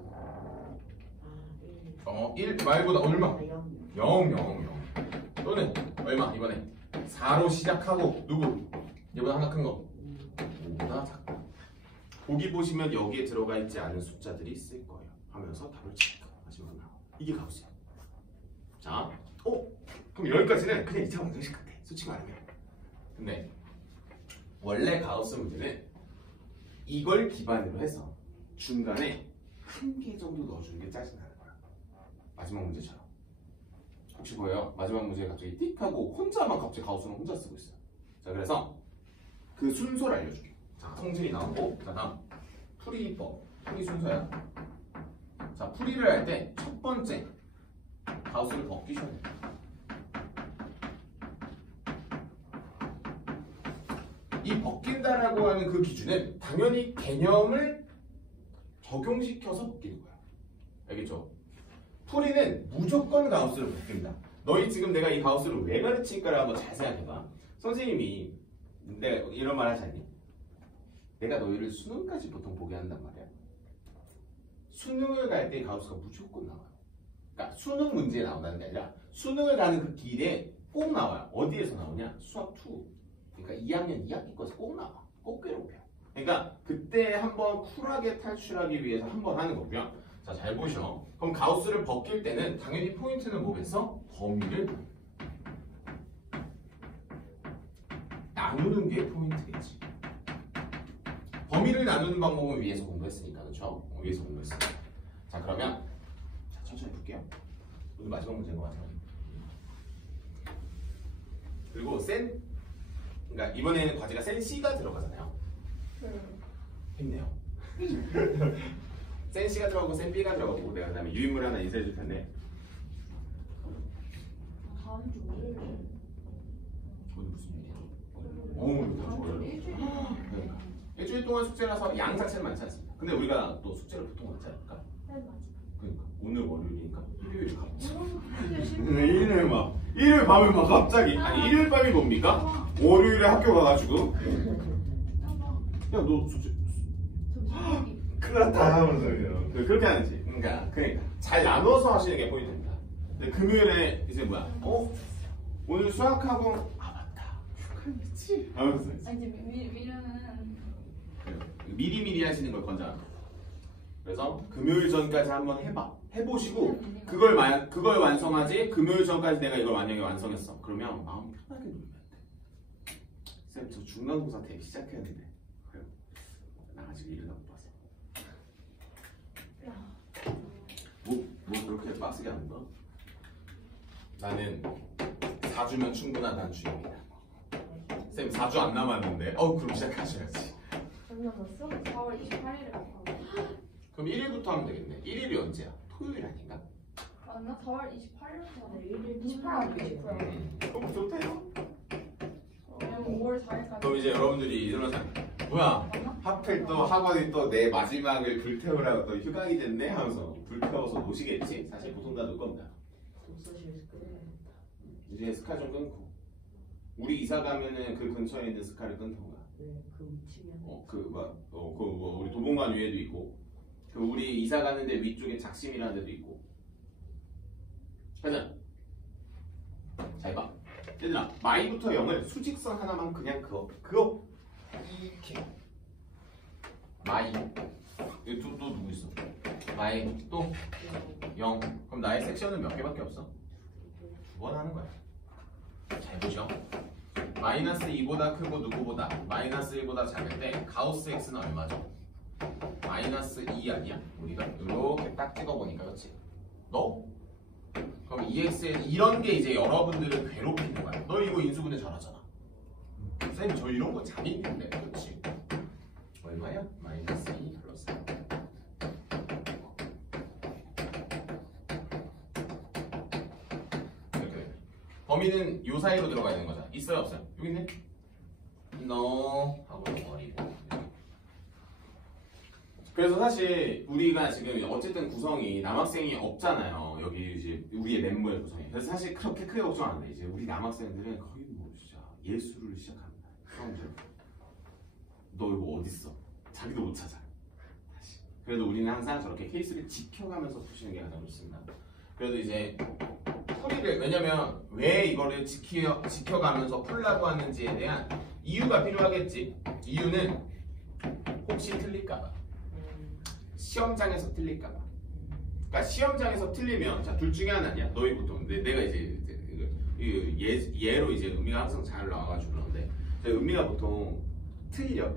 1 말보다 얼마? 0, 0, 0. 또는 얼마? 이번에 4로 시작하고 누구? 얘보다 하나 큰 거. 5보다 작다. 보기 보시면 여기에 들어가 있지 않은 숫자들이 있을 거예요. 하면서 답을 체크. 마지막 나와. 이게 가우스야. 자, 그럼 여기까지는 그냥 2차 방정식 같아. 솔직히 말하면. 근데 원래 가우스 문제는 이걸 기반으로 해서 중간에 한 개 정도 넣어주는 게 짜증나는 거야. 마지막 문제처럼. 혹시 보여요? 마지막 문제에 갑자기 띡 하고 혼자만 갑자기 가우스는 혼자 쓰고 있어요. 자, 그래서 그 순서를 알려줄게. 자, 성질이 나오고, 자, 다음 풀이법. 풀이 순서야. 자, 풀이를 할 때 첫 번째 가우스를 벗기셔야 돼요. 이 벗긴다라고 하는 그 기준은 당연히 개념을 적용시켜서 벗기는 거야. 알겠죠? 풀이는 무조건 가우스를 벗긴다. 너희 지금 내가 이 가우스를 왜 가르칠까를 한번 잘 생각해봐. 선생님이 내가 이런 말 하지 않니? 내가 너희를 수능까지 보통 보게 한단 말이야. 수능을 갈 때 가우스가 무조건 나와요. 그러니까 수능 문제에 나온다는 게 아니라 수능을 가는 그 길에 꼭 나와요. 어디에서 나오냐? 수학 2. 그러니까 2학년 2학기 거에서 꼭 나와. 꼭 괴롭혀. 그러니까 그때 한번 쿨하게 탈출하기 위해서 한번 하는 거고요. 자, 잘 보셔. 그럼 가우스를 벗길 때는 당연히 포인트는 뭐겠어? 범위를 나누는 게 포인트겠지. 범위를 나누는 방법은 위에서 공부했으니까, 그렇죠? 위에서 공부했으니까. 자, 그러면 자, 천천히 볼게요. 오늘 마지막 문제인 것 같아요. 그리고 그러니까 이번에는 과제가 센 C가 들어가잖아요. 힘내요. 센 C가 들어가고 센 B가 들어가고 내가 그다음에 유인물 하나 인쇄해 줄 텐데. 다음 주 월요일. 오늘 무슨 일이야? 좋아요. 그러니까. 일주일 동안 숙제라서 양 자체는 많지 않습니다. 근데 우리가 또 숙제를 보통 많지 않을까? 네, 맞아. 그러니까 오늘 월요일이니까 일요일 갑자기. 근데 일요일 밤에 막 갑자기. 아니 일요일 밤이 뭡니까? 월요일에 학교 가가지고. 야, 너 숙제. 큰일 났다 하면서 그렇게 하는지. 그러니까 잘 나눠서 하시는 게 포인트입니다. 근데 금요일에 이제 뭐야? 오늘 수학학원 맞다. 휴가였지? 하면서 이제. 아니 이제 미련은 미리미리 하시는 걸 권장합니다. 그래서 금요일 전까지 한번 해보시고 그걸 완성하지. 금요일 전까지 내가 이걸 만약에 완성했어. 그러면 마음 편하게 놀면 돼. 쌤, 저 중간고사 대비 시작했는데 그래요. 나 아직 일을 못 봐서. 뭐 그렇게 빡세게 하는 거야? 나는 4주면 충분하다는 주의입니다. 쌤 4주 안 남았는데 그럼 시작하셔야지. 안 남았어? 4월 28일에 갔다. 그럼 1일부터 하면 되겠네. 1일이 언제야? 토요일 아닌가? 맞나? 4월 28일부터 1일 28일 29일. 그럼 좋대요. 왜냐면 5월 4일까지. 그럼 이제 여러분들이 일어나서 뭐야? 하필 또 학원이 또 내 마지막을 불태우라고 또 휴강이 됐네 하면서 불태워서 노시겠지? 사실 보통 다 놀 겁니다. 독서실 끄야겠다. 이제 스카 좀 끊고 우리 이사 가면은 그 근처에 있는 스카를 끊던가. 네, 그 위치면. 우리 도봉관 위에도 있고 그 우리 이사 가는데 위쪽에 작심이라는 데도 있고. 가자. 잘 봐. 얘들아, 마이부터 0을 수직선 하나만 그냥 그어 이렇게. 마이. 여기 또 누구 있어? 마이 또 0. 그럼 나의 섹션은 몇 개밖에 없어? 2번 하는 거야. 잘 보죠. 마이너스 2보다 크고 누구보다 마이너스 1보다 작을 때 가우스 x는 얼마죠? 마이너스 2 아니야? 우리가 이렇게 딱 찍어보니까 그렇지? 너? 그럼 2x에 이런 게 이제 여러분들을 괴롭히는 거야. 너 이거 인수분해 잘하잖아. 쌤 저 이런 거 잘 있는데 그렇지? 얼마야? 마이너스 2 플러스 4. 이렇게 범위는 요 사이로 들어가야 되는 거잖아. 있어요 없어요? 여기 있네? 너 하고 버리고. 그래서 사실 우리가 지금 어쨌든 구성이 남학생이 없잖아요. 여기 이제 우리의 멤버의 구성이. 그래서 사실 그렇게 크게 걱정 안 해. 이제 우리 남학생들은 거의 뭐 진짜 예술을 시작합니다. 수험들. 너 이거 어딨어? 자기도 못 찾아. 다시. 그래도 우리는 항상 저렇게 케이스를 지켜가면서 푸시는 게 가장 좋습니다. 그래도 이제 풀이를 왜냐면 왜 이거를 지켜가면서 풀라고 하는지에 대한 이유가 필요하겠지. 이유는 혹시 틀릴까봐. 시험장에서 틀릴까봐. 그러니까 시험장에서 틀리면 자 둘 중에 하나냐. 너희 보통 내가 이제 예로 이제 은미가 항상 잘 나와가지고 그러는데 은미가 보통 틀려.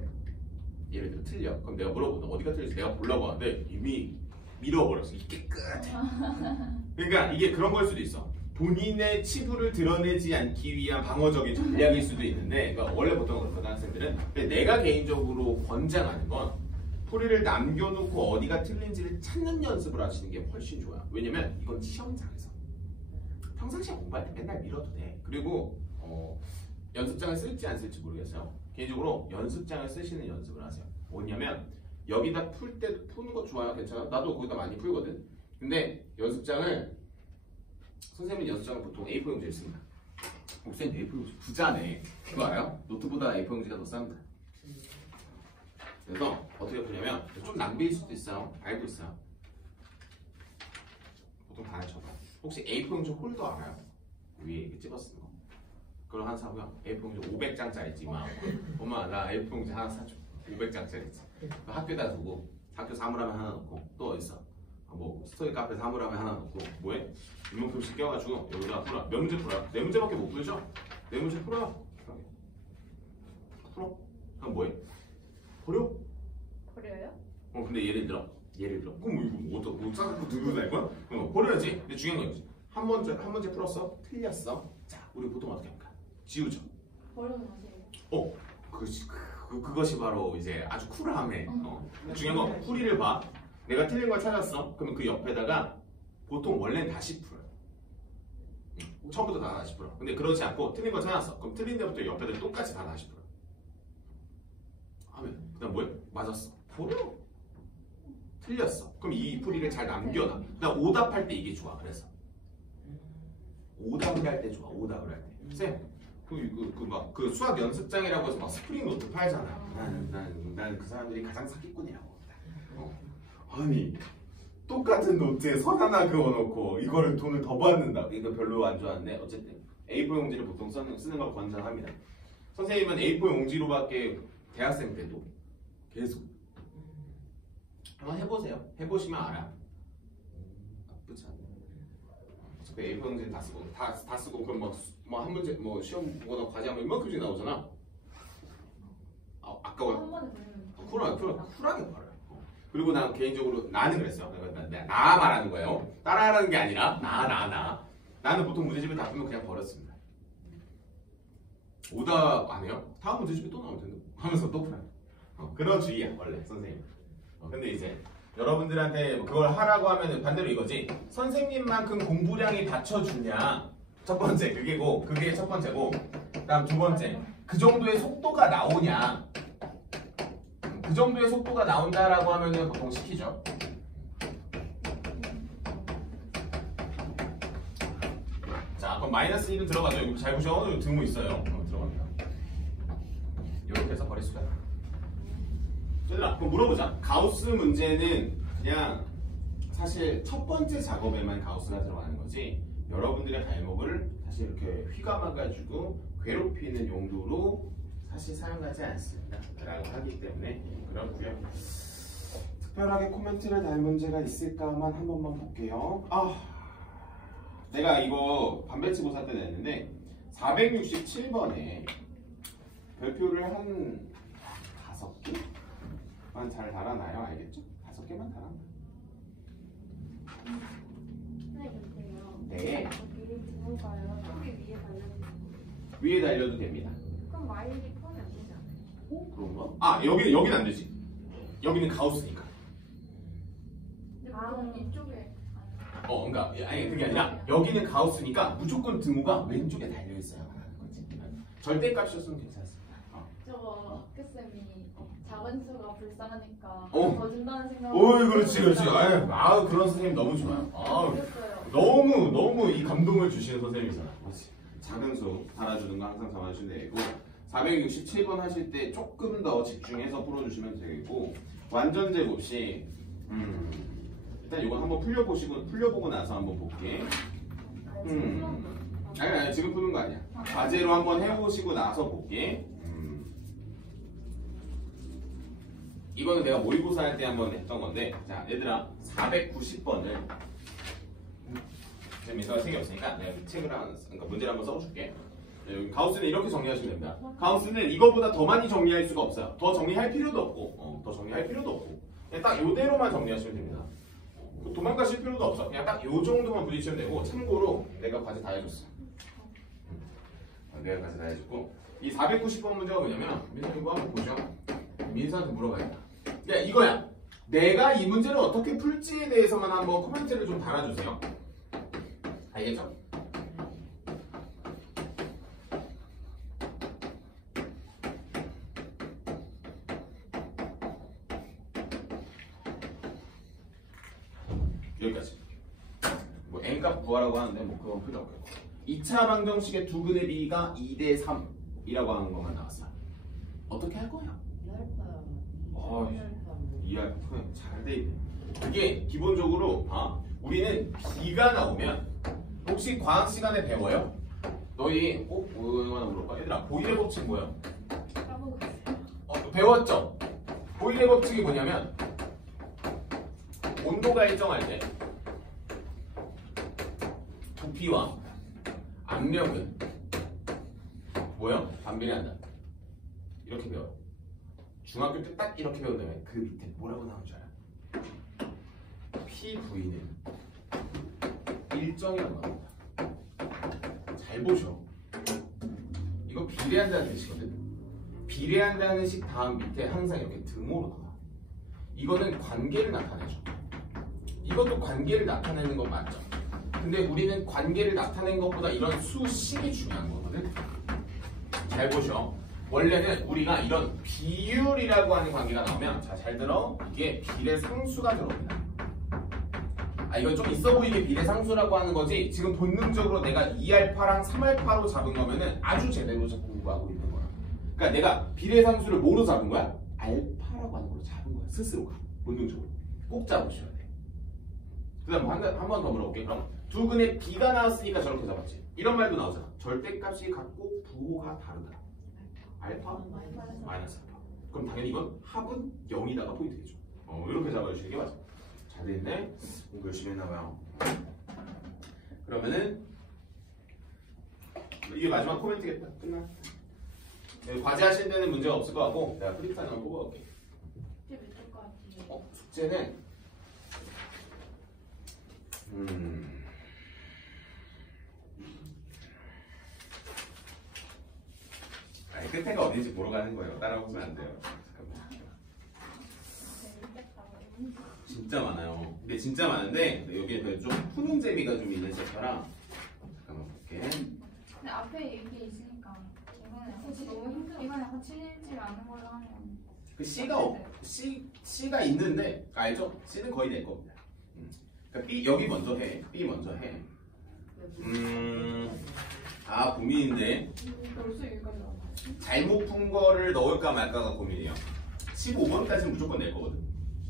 예를 들어 틀려. 그럼 내가 물어보다 어디가 틀릴지 내가 보려고 하는데 이미 밀어버렸어. 이 깨끗해. 그러니까 이게 그런 걸 수도 있어. 본인의 치부를 드러내지 않기 위한 방어적인 전략일 수도 있는데 그러니까 원래 보통 그렇거든 학생들은. 근데 내가 개인적으로 권장하는 건 풀이를 남겨놓고 어디가 틀린지를 찾는 연습을 하시는 게 훨씬 좋아요. 왜냐면 이건 시험장에서 평상시에 공부할 때 맨날 밀어도 돼. 그리고 연습장을 쓸지 안 쓸지 모르겠어요. 개인적으로 연습장을 쓰시는 연습을 하세요. 뭐냐면 여기다 풀 때 푸는 거 좋아요. 괜찮아? 나도 거기다 많이 풀거든. 근데 연습장을 선생님이 연습장을 보통 A4 용지를 씁니다. 선생님 A4 용지 부자네. 그거 알아요? 노트보다 A4 용지가 더 쌉니다. 그래서 어떻게 푸냐면 좀 낭비일 수도 있어요. 알고 있어요. 보통 다 해줘봐. 혹시 A4 용지 홀더 알아요? 위에 이렇게 집어 쓰는 거. 그럼 하나 사고요. A4 용지 500장짜리 있지. 엄마 나 A4 용지 하나 사줘. 500장짜리 있지. 학교에다 두고 학교 사물함에 하나 넣고 또 어딨어? 뭐 스터디 카페 사물함에 하나 넣고 뭐해? 이만큼씩 껴가지고 여기다 풀어. 몇 문제 풀어요? 네 문제밖에 못 풀죠? 네 문제 풀어요. 풀어. 그럼 뭐해? 버려? 버려요? 근데 예를 들어 그럼 이거 뭐 짜고 들고 다닐 거야? 버려야지. 근데 중요한 건 이거지. 한 문제 풀었어? 틀렸어? 자, 우리 보통 어떻게 할까? 지우죠. 버려서 다시 해요. 그것이 바로 이제 아주 쿨함에. 중요한 건 풀이를 봐. 내가 틀린 걸 찾았어. 그러면 그 옆에다가 보통 원래는 다시 풀어요. 처음부터 다 다시 풀어. 근데 그러지 않고 틀린 걸 찾았어. 그럼 틀린 데부터 옆에다 똑같이 다 다시 풀어. 하면 그다음 뭐해? 맞았어. 버려. 틀렸어. 그럼 이 풀이를 잘 남겨놔. 그다음 오답할 때 이게 좋아. 그래서 오답을 할 때 좋아. 오답을 할 때. 쌤. 그 수학 연습장이라고 해서 막 스프링 노트 팔잖아. 나는 그 사람들이 가장 사기꾼이라고. 아니 똑같은 노트에 선 하나 그어놓고 이거를 돈을 더 받는다. 이거 별로 안 좋아하는데 어쨌든 A4 용지를 보통 쓰는 걸 권장합니다. 선생님은 A4 용지로밖에 대학생 때도 계속 한번 해보세요. 해보시면 알아. 나쁘지 않아. 어차피 A4 용지 다 쓰고 그럼 뭐 한 문제 뭐 시험 보거나 과제하면 이만큼씩 나오잖아. 아까워요. 한 번에 버리면 쿨하게 벌어요. 그리고 난 개인적으로 나는 그랬어. 나 말하는 거예요. 따라하는 게 아니라 나는 보통 문제집을 다 풀면 그냥 버렸습니다. 오답 안 해요? 다음 문제집에 또 나올 텐데 하면서 또 풀어요. 그런 주의야 원래 선생님. 근데 이제 여러분들한테 그걸 하라고 하면 반대로 이거지. 선생님만큼 공부량이 받쳐주냐. 첫 번째 그게 첫 번째고. 그다음 두 번째 그 정도의 속도가 나오냐. 그 정도의 속도가 나온다라고 하면은 보통 시키죠. 자, 그럼 마이너스 1은 들어가죠. 여기 잘 보셔. 여기 등호 있어요. 들어갑니다. 이렇게 해서 버릴 수가 있다. 얘들아, 그럼 물어보자. 가우스 문제는 그냥 사실 첫 번째 작업에만 가우스가 들어가는 거지. 여러분들의 발목을 사실 이렇게 휘감아가지고 괴롭히는 용도로 사실 사용하지 않습니다. 라고 하기 때문에 그렇고요. 특별하게 코멘트를 달 문제가 있을까만 한 번만 볼게요. 내가 이거 반배치고사 때 냈는데 467번에 별표를 한 5개만 잘 달아놔요. 알겠죠? 5개만 달아놔요. 네. 미리 등호가요. 여기 위에 달려있는 위에 달려도 됩니다. 그럼 마일이 포함이 안 되지 않아요? 그런가? 여기는 안 되지. 여기는 가우스니까. 근데 보통 이쪽에 그러니까 아니 그게 아니라 여기는 가우스니까 무조건 등호가 왼쪽에 달려 있어야만 하는 거지. 절대값이었으면 괜찮습니다. 저거 학교쌤이 작은 수가 불쌍하니까 더 준다는 생각. 그렇지. 그런 선생님 너무 좋아요. 너무 이 감동을 주시는 선생님이잖아. 작은 수 달아주는 거 항상 잡아주시면 되고 467번 하실 때 조금 더 집중해서 풀어주시면 되겠고 완전 제곱식 일단 이거 한번 풀려보고 나서 한번 볼게. 아니 지금 푸는 거 아니야. 과제로 한번 해보시고 나서 볼게. 이거는 내가 모의고사 할 때 한번 했던 건데, 자 얘들아 490번을 민서가 책이 없으니까 내가 그러니까 문제를 한번 써줄게. 여기 가우스는 이렇게 정리하시면 됩니다. 가우스는 이거보다 더 많이 정리할 수가 없어요. 더 정리할 필요도 없고, 더 정리할 필요도 없고, 그냥 딱 요대로만 정리하시면 됩니다. 도망가실 필요도 없어. 그냥 딱 요 정도만 부딪히면 되고, 참고로 내가 과제 다 해줬어. 내가 과제 다 해줬고, 이 490번 문제가 뭐냐면, 민서 이거 한번 보죠. 민서한테 물어봐야겠다. 야 이거야. 내가 이 문제를 어떻게 풀지에 대해서만 한번 코멘트를 좀 달아주세요. 알겠죠? 여기까지. 뭐 n값 구하라고 하는데 뭐 그건 필요 없고. 2차 방정식의 두근의 비가 2대 3이라고 하는 것만 나왔어. 어떻게 할 거야? 이해할 잘 돼 있네. 이게 기본적으로 우리는 비가 나오면 혹시 과학 시간에 배워요? 너희 꼭 뭐 하나 물어봐. 얘들아 보일의 법칙 뭐야? 배웠죠? 보일의 법칙이 뭐냐면 온도가 일정할 때 부피와 압력은 뭐야? 반비례한다. 이렇게 배워요. 중학교 때 딱 이렇게 배운다면 그 밑에 뭐라고 나오는 줄 알아? PV는 일정이라고 나옵니다. 잘 보셔. 이거 비례한다는 뜻이거든. 비례한다는 식 다음 밑에 항상 이렇게 등호로 나와. 이거는 관계를 나타내죠. 이것도 관계를 나타내는 건 맞죠. 근데 우리는 관계를 나타내는 것보다 이런 수식이 중요한 거거든. 잘 보셔. 원래는 우리가 이런 비율이라고 하는 관계가 나오면, 자 잘 들어, 이게 비례상수가 들어옵니다. 이건 좀 있어 보이게 비례상수라고 하는 거지, 지금 본능적으로 내가 2알파랑 3알파로 잡은 거면은 아주 제대로 공부하고 있는 거야. 그러니까 내가 비례상수를 뭐로 잡은 거야? 알파라고 하는 걸로 잡은 거야. 스스로가 본능적으로 꼭 잡으셔야 돼. 그 다음 한 번 더 물어볼게. 그럼 두근의 비가 나왔으니까 저렇게 잡았지. 이런 말도 나오잖아. 절대값이 같고 부호가 다르다. 알파 마이너스 알파. 그럼 당연히 이건 합은 0이다가 포인트겠죠. 이렇게 잡아주시는 게 맞아. 잘 됐네. 공부 열심히 했나봐요. 그러면은 이게 마지막 코멘트겠다. 끝나. 과제 하실 때는 문제가 없을 것 같고 내가 프리타임 한번 뽑아볼게. 숙제는 끝에가 어딘지 보러 가는 거예요. 따라오면 안 돼요. 잠깐만. 진짜 많아요. 근데 진짜 많은데 여기에 좀 푸는 재미가 좀 있는 챕터라 잠깐만 볼게. 근데 앞에 이게 있으니까 이거는 혹시 너무 힘들어. 이거는 약간 친일질 않은 걸로 하면 그 C가 있는데 알죠? C는 거의 낼 겁니다. 그러니까 B 여기 먼저 해. B 먼저 해. 고민인데 벌써 여기까지 나왔어. 잘못 푼 거를 넣을까 말까가 고민이에요. 15번까지는 무조건 낼 거거든.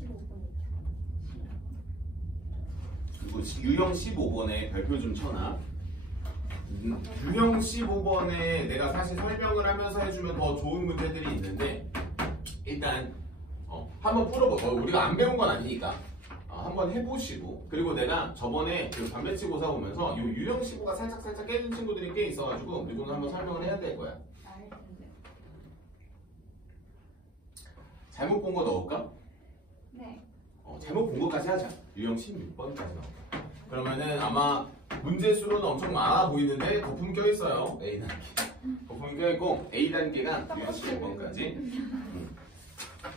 15번. 그리고 유형 15번에 별표 좀 쳐놔. 유형 15번에 내가 사실 설명을 하면서 해주면 더 좋은 문제들이 있는데 일단 한번 풀어봐. 우리가 안 배운 건 아니니까 한번 해보시고, 그리고 내가 저번에 그 반배치고사 보면서 요 유형 15가 살짝 깨진 친구들이 꽤 있어가지고 이거는 한번 설명을 해야 될 거야. 잘못 본 거 넣을까? 네. 잘못 본 것까지 하자. 유형 16번까지 나올까? 그러면은 아마 문제 수로는 엄청 많아 보이는데 거품 껴있어요. A단계. 거품이 껴있고 A단계가 유형 15번까지.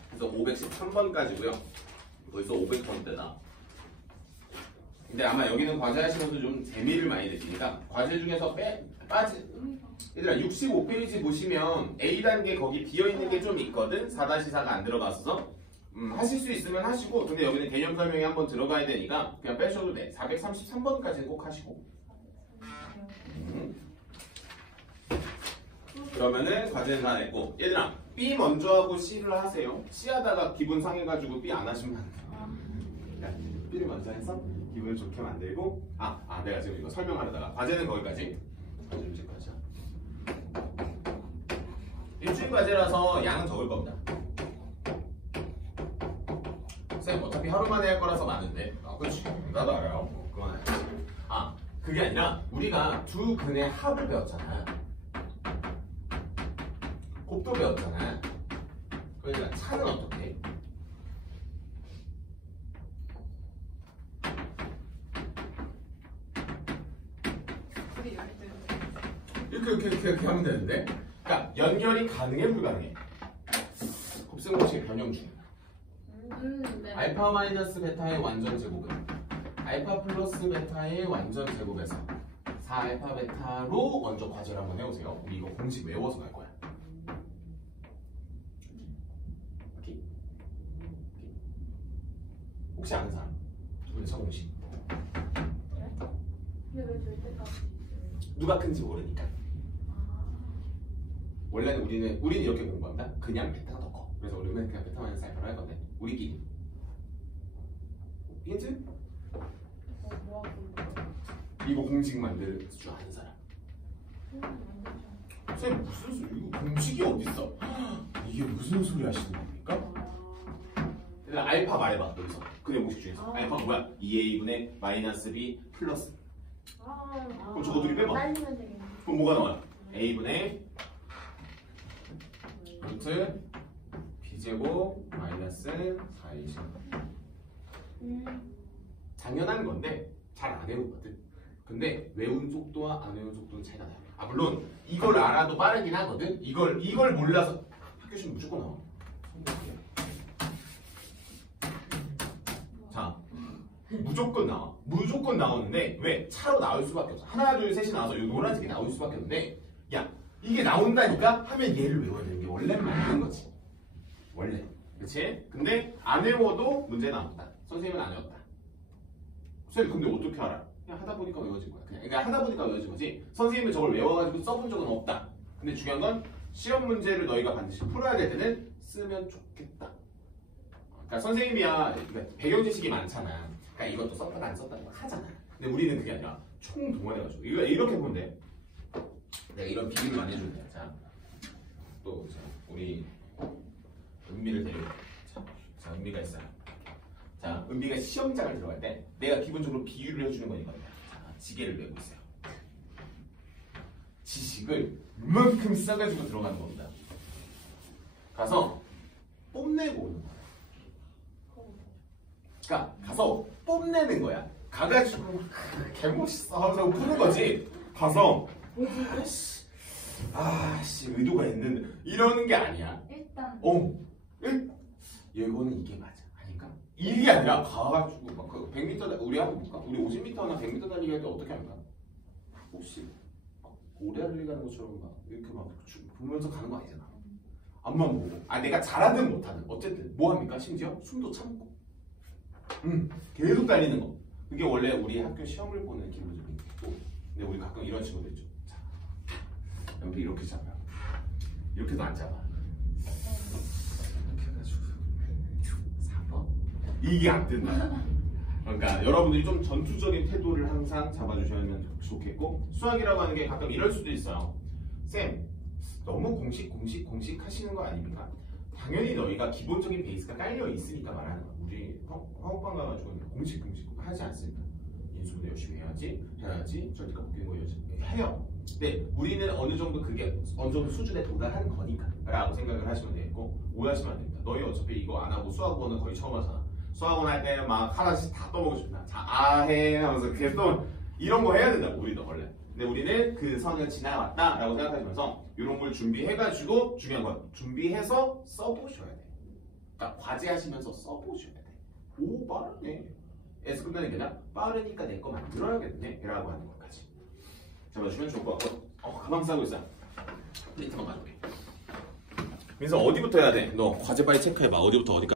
그래서 513번까지고요. 벌써 500번대다. 근데 아마 여기는 과제 하시면서 좀 재미를 많이 느끼니까 과제 중에서 얘들아 65페이지 보시면 A단계 거기 비어있는 게 좀 있거든. 4-4가 안 들어갔어서 하실 수 있으면 하시고, 근데 여기는 개념 설명이 한번 들어가야 되니까 그냥 빼셔도 돼. 433번까지는 꼭 하시고. 그러면은 과제는 다 냈고, 얘들아 B 먼저 하고 C를 하세요. C 하다가 기분 상해가지고 B 안 하시면 안 돼요. 준비를 먼저 해서 기분을 좋게 만들고 내가 지금 이거 설명하려다가 과제는 거기까지. 과제까지. 일주일 과제라서 양은 적을 겁니다. 쌤 어차피 하루 만에 할 거라서 많은데. 그렇지. 나도 알아요. 그건 알지. 그게 아니라 우리가 두 근의 합을 배웠잖아. 곱도 배웠잖아. 그러니까 차는 어떻게 해? 이렇게 하면 되는데. 그러니까 연결이 가능해 불가능해? 곱셈 공식의 변형 중. 네. 알파 마이너스 베타의 완전 제곱은 알파 플러스 베타의 완전 제곱에서 4알파 베타로 먼저 과제를 한번 해오세요. 우리 이거 공식 외워서 갈 거야. 오케이? 혹시 아는 사람? 그래서 공식. 근데 왜 저희 때까지 누가 큰지 모르니까. 원래는 우리는 이렇게 공부한다. 그냥 베타가 더 커. 그래서 우리는 그냥 베타 마이너스 알파로 할 건데 우리끼리. 힌트? 이거 공식 만들 줄 아는 사람. 선생님 무슨 소리? 이거 공식이 어딨어? 이게 무슨 소리 하시는 겁니까? 일단 알파 말해봐 여기서. 근의 공식 중에서 알파가 뭐야? 2a분의 마이너스 b 플러스. 그럼 저거 둘이 빼봐. 날리면 되겠네. 그럼 뭐가 나와요? a분의 루트 b제곱 마이너스 4a. 당연한 건데 잘 안 외우거든. 근데 외운 속도와 안 외운 속도는 차이가 나요. 물론 이걸 알아도 빠르긴 하거든. 이걸 몰라서 학교 시험 무조건 나와. 자, 무조건 나와. 무조건 나오는데 왜? 차로 나올 수밖에 없어. 하나 둘 셋이 나와서 이 노란색이 나올 수밖에 없는데 야 이게 나온다니까 하면 얘를 외워야 되는 게 원래 맞는 거지. 원래. 그치? 근데 안 외워도 문제는 없다. 선생님은 안 외웠다. 선생님 근데 어떻게 알아? 그냥 하다 보니까 외워진 거야. 그러니까 하다 보니까 외워진 거지. 선생님은 저걸 외워가지고 써본 적은 없다. 근데 중요한 건 시험 문제를 너희가 반드시 풀어야 될 때는 쓰면 좋겠다. 그러니까 선생님이야 그러니까 배경 지식이 많잖아. 그러니까 이것도 썼다 안 썼다 하잖아. 근데 우리는 그게 아니라 총 동원해가지고 이렇게 보면 돼. 내가 이런 비교를 많이 해줄 거야. 자, 또 우리 은미를 데리고 자 은미가 있어요. 자, 은비가 시험장을 들어갈 때 내가 기본적으로 비유를 해주는 거니까 자, 지게를 메고 있어요. 지식을 이만큼 싸가지고 들어가는 겁니다. 가서 뽐내고 오는 거야. 그러니까 가서 뽐내는 거야. 가가지고 개멋있어 하면서 푸는 거지. 가서 아씨 의도가 있는데 이러는 게 아니야. 일단 이거는 이게 맞아. 이게 아니라 가가지고 막 그 100m 우리 하고 볼까? 우리 50m나 100m 달리기 할 때 어떻게 할까? 혹시 오래 달리가는 것처럼 막 이렇게 막 보면서 가는 거 아니잖아. 앞만 보고. 내가 잘하든 못하든 어쨌든 뭐 합니까? 심지어 숨도 참고. 계속 달리는 거. 그게 원래 우리 학교 시험을 보는 기본적인 거. 근데 우리 가끔 이런 친구들 있죠. 자, 여기 이렇게 잡아. 이렇게도 안 잡아. 이렇게 해가지고 4번. 이게 안 된다. 그러니까 여러분들이 좀 전투적인 태도를 항상 잡아주시면 좋겠고 수학이라고 하는 게 가끔 이럴 수도 있어요. 쌤, 너무 공식 하시는 거 아닙니까? 당연히 너희가 기본적인 베이스가 깔려 있으니까 말하는 거야. 우리 화학반 가가지고 공식 하지 않습니다. 인수분해 열심히 해야지 절대값 바뀌는 거 열심히 해요. 근데 우리는 어느 정도 그게 어느 정도 수준에 도달하는 거니까 라고 생각을 하시면 되겠고 오해하시면 안 됩니다. 너희 어차피 이거 안 하고 수학원은 거의 처음 하잖아. 수학원 할 때는 막 하나씩 다 떠먹고 싶다. 자, 해 하면서 계속 이런 거 해야 된다고 우리도 원래. 근데 우리는 그 선을 지나왔다라고 생각하시면서 이런 걸 준비해가지고 중요한 건 준비해서 써보셔야 돼. 그러니까 과제하시면서 써보셔야 돼. 오 빠르네. 에서 끝나는 게 아니라 빠르니까 내 거 만들어야겠네 라고 하는 것까지 잡아주시면 좋을 것 같고 가방 싸고 있어. 프린트만 가져올게. 민서 어디부터 해야 돼? 너 과제 빨리 체크해봐. 어디부터 어디까지.